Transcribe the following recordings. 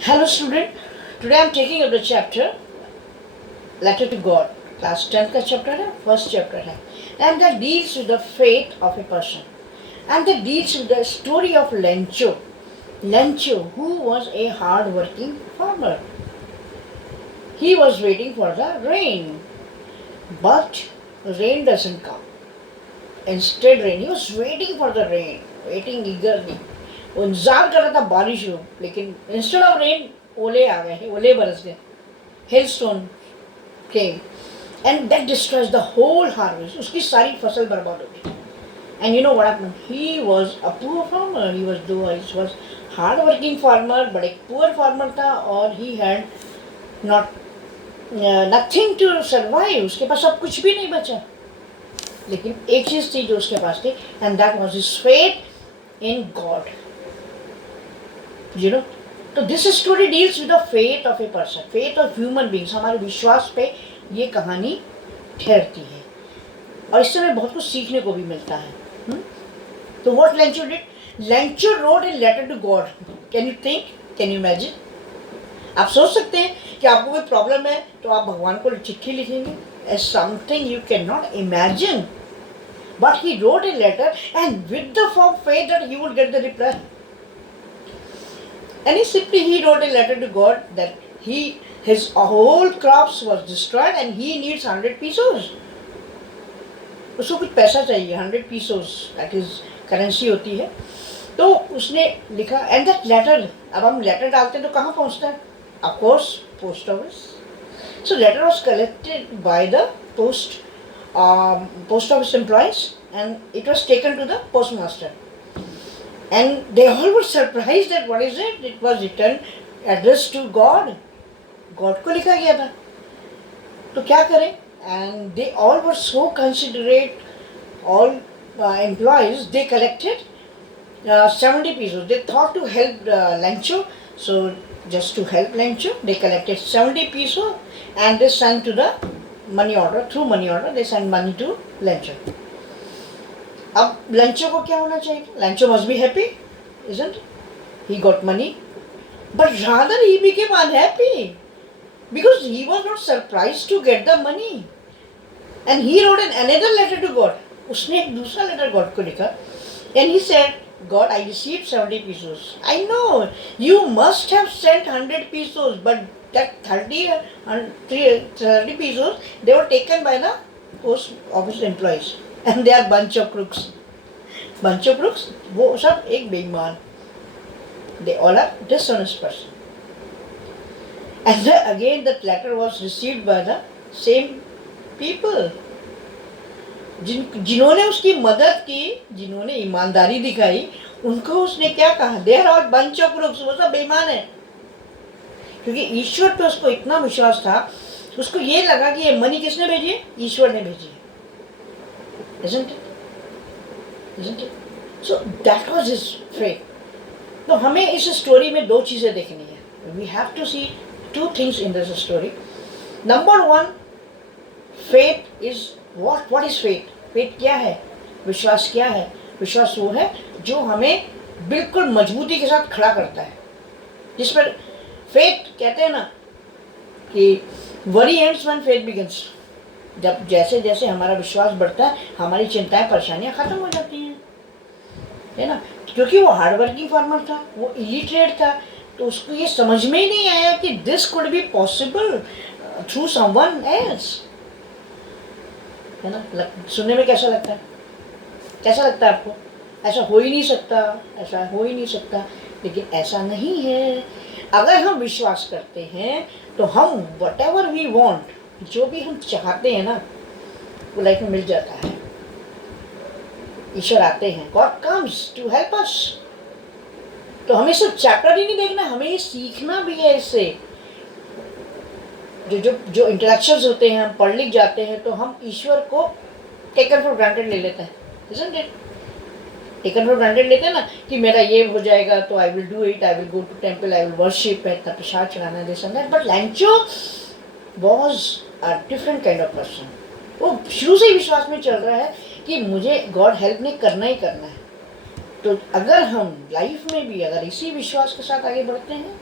Hello student, today I am taking up the chapter Letter to God. Class 10 का chapter है, first chapter है, and that deals with the fate of a person, and that deals with the story of Lencho. Lencho, who was a hard-working farmer. He was waiting for the rain, but rain doesn't come. Instead, he was waiting for the rain, waiting eagerly. वो इंतजार कर रहा था बारिश हो, लेकिन instead of rain ओले आ गए, ओले बरस गए, hailstone came and that destroys the whole harvest. उसकी सारी फसल बर्बाद हो गई. And you know what happened, he was a poor farmer. He was hard working farmer, but एक पुअर फार्मर था और he had not nothing to survive. उसके पास अब कुछ भी नहीं बचा, लेकिन एक चीज थी जो उसके पास थी, and that was his faith in God. You know, तो this story deals with the faith of a person, faith of human beings. हमारे विश्वास पे ये कहानी ठहरती है और इससे हमें बहुत कुछ सीखने को भी मिलता है. तो what Lencho did, Lencho wrote a letter to God. Can you think, can you imagine? आप सोच सकते हैं कि आपको कोई प्रॉब्लम है तो आप भगवान को चिट्ठी लिखेंगे. As something you can not imagine, but he wrote a letter and with the firm faith that he would get the reply. And he wrote a letter to God that his whole crops was destroyed and he needs 100 pesos. उसको कुछ पैसा चाहिए, 100 pesos, that is currency होती है. तो उसने लिखा, and that letter, अब हम लेटर डालते हैं तो कहाँ पहुँचता है? Of course post office. So letter was collected by the post office employees and it was taken to the post master. And they all were surprised that what is it? It was written addressed to God. God को लिखा गया था. तो क्या करें? And they all were so considerate. All employees, they collected 70 pesos. They thought to help Lencho. So just to help Lencho, they collected 70 pesos and they sent to the money order. Through money order, they sent money to Lencho. अब लंचो को क्या होना चाहिए? लंचो must be happy, isn't it? He got money, but rather he became unhappy because he was not surprised to get the money, and he wrote another letter to God. उसने एक दूसरा letter God को लिखा, and he said, God, I received 70 pesos. I know you must have sent 100 pesos, but that 30 pesos they were taken by the post office employees. And they are bunch of crooks. Bunch of crooks, वो सब एक बेईमान. They all are dishonest person. And again that letter was received by the same people. जिन्होंने उसकी मदद की, जिन्होंने ईमानदारी दिखाई, उनको उसने क्या कहा? They are all bunch of crooks. वो सब बेईमान है. क्योंकि ईश्वर पे उसको इतना विश्वास था, उसको ये लगा कि ये मनी किसने भेजी है? ईश्वर ने भेजी है. Isn't it? Isn't it? So that was his faith. तो हमें इस स्टोरी में दो चीज़ें देखनी है. We have to see two things in this story. Number one, faith is what? What is faith? Faith क्या है? विश्वास क्या है? विश्वास वो है जो हमें बिल्कुल मजबूती के साथ खड़ा करता है. जिस पर faith कहते हैं ना कि worry ends when faith begins. जब जैसे जैसे हमारा विश्वास बढ़ता है, हमारी चिंताएं परेशानियां खत्म हो जाती हैं, है ना. क्योंकि वो हार्ड वर्किंग फार्मर था, वो इलिटरेट था, तो उसको ये समझ में ही नहीं आया कि this could be possible through someone else, है ना. सुनने में कैसा लगता है? कैसा लगता है आपको? ऐसा हो ही नहीं सकता, ऐसा हो ही नहीं सकता. लेकिन ऐसा नहीं है. अगर हम विश्वास करते हैं तो हम वट एवर वी वॉन्ट, जो भी हम चाहते हैं ना, वो लाइफ में मिल जाता है. ईश्वर आते हैं, God comes to help us. तो हमें सिर्फ चैप्टर ही नहीं देखना, हमें ये सीखना भी है इससे. जो जो जो इंटरेक्शंस होते हैं, हम पढ़ लिख जाते हैं तो हम ईश्वर को टेकन फॉर ग्रांटेड ले लेते हैं. isn't it? Taken for granted लेते हैं ना कि मेरा ये हो जाएगा तो I will do it, I will go to temple, I will worship, है प्रसाद चढ़ाना, this and that. But Lencho was a different kind of person. वो शुरू से ही विश्वास में चल रहा है कि मुझे गॉड हेल्प ने करना ही करना है. तो अगर हम लाइफ में भी अगर इसी विश्वास के साथ आगे बढ़ते हैं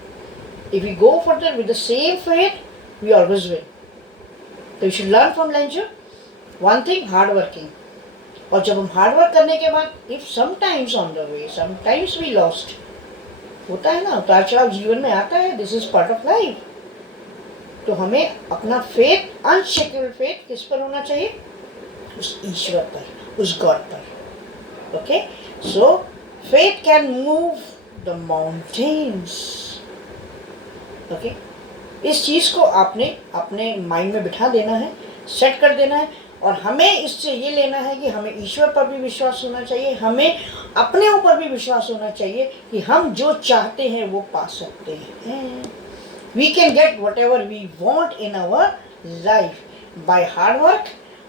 If we go further with the same faith, we always win. So you should learn from Lenjo. One thing, hard working. और जब हम हार्ड वर्क करने के बाद, if sometimes on the way, sometimes we lost, होता है ना, उतार चढ़ाव जीवन में आता है, this is part of life. तो हमें अपना फेथ, अनशेकेबल फेथ किस पर होना चाहिए? उस ईश्वर पर, उस गॉड पर. Okay, so faith can move the mountains. Okay, इस चीज़ को आपने अपने माइंड में बिठा देना है, सेट कर देना है. और हमें इससे ये लेना है कि हमें ईश्वर पर भी विश्वास होना चाहिए, हमें अपने ऊपर भी विश्वास होना चाहिए कि हम जो चाहते हैं वो पा सकते हैं. We can get whatever we want in our life by hard work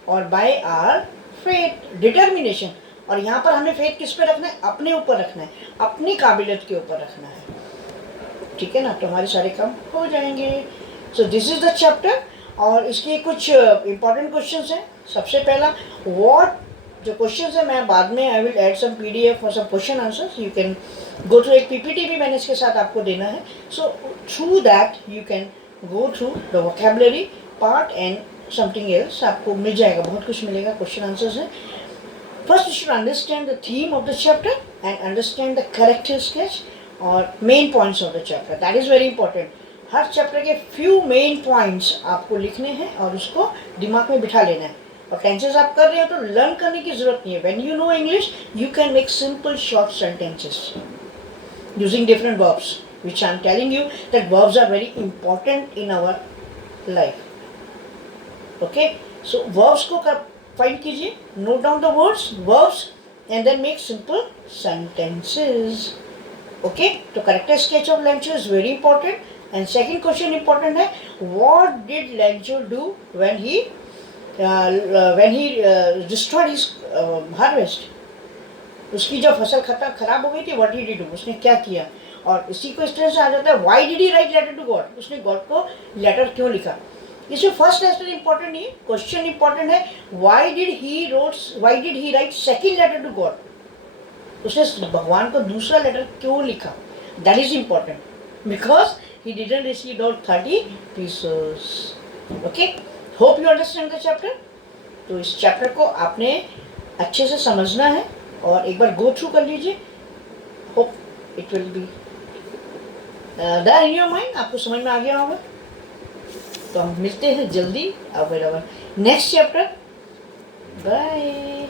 और बाय आवर फेथ, डिटर्मिनेशन. और यहाँ पर हमें फेथ किस पे रखना है? अपने ऊपर रखना है, अपनी काबिलियत के ऊपर रखना है. ठीक है ना, तो हमारे सारे काम हो जाएंगे. So this is the chapter. और इसके कुछ इम्पॉर्टेंट क्वेश्चंस हैं. सबसे पहला, व्हाट, जो क्वेश्चंस है मैं बाद में I will add some PDF और some question answers. You can go through, एक PPT भी मैंने इसके साथ आपको देना है. So through that you can go through the vocabulary part and something else. आपको मिल जाएगा, बहुत कुछ मिलेगा, क्वेश्चन आंसर्स हैं. First you should understand the theme of the chapter and understand the character sketch और main points of the chapter. That is very important. हर chapter के फ्यू मेन पॉइंट्स आपको लिखने हैं और उसको दिमाग में बिठा लेना है. और टेंसेस आप कर रहे हो तो लर्न करने की जरूरत नहीं है. When you know English you can make simple short sentences using different verbs, which I am telling you that verbs are very important in our life. Okay, so verbs को फाइंड कीजिए, note down the verbs and then make simple sentences. Okay, तो character sketch of Lencho is very important. And second question important है, what did Lencho do when he destroyed his harvest? उसकी जब फसल खराब हो गई थी, what did he do? उसने क्या किया? और इसी को इस तरह से आ जाता है, why did he write letter to God? उसने गॉड को लेटर क्यों लिखा? इसमें फर्स्ट लेटर इंपॉर्टेंट नहीं है, क्वेश्चन इंपॉर्टेंट है, why did he write second letter to God? उसने भगवान को दूसरा लेटर क्यों लिखा? That is important because he didn't receive all 30 pieces. Okay, hope you understand the chapter. तो इस चैप्टर को आपने अच्छे से समझना है और एक बार गो थ्रू कर लीजिए. Hope it will be there in your mind. आपको समझ में आ गया होगा. तो हम मिलते हैं जल्दी अब नेक्स्ट चैप्टर. बाय.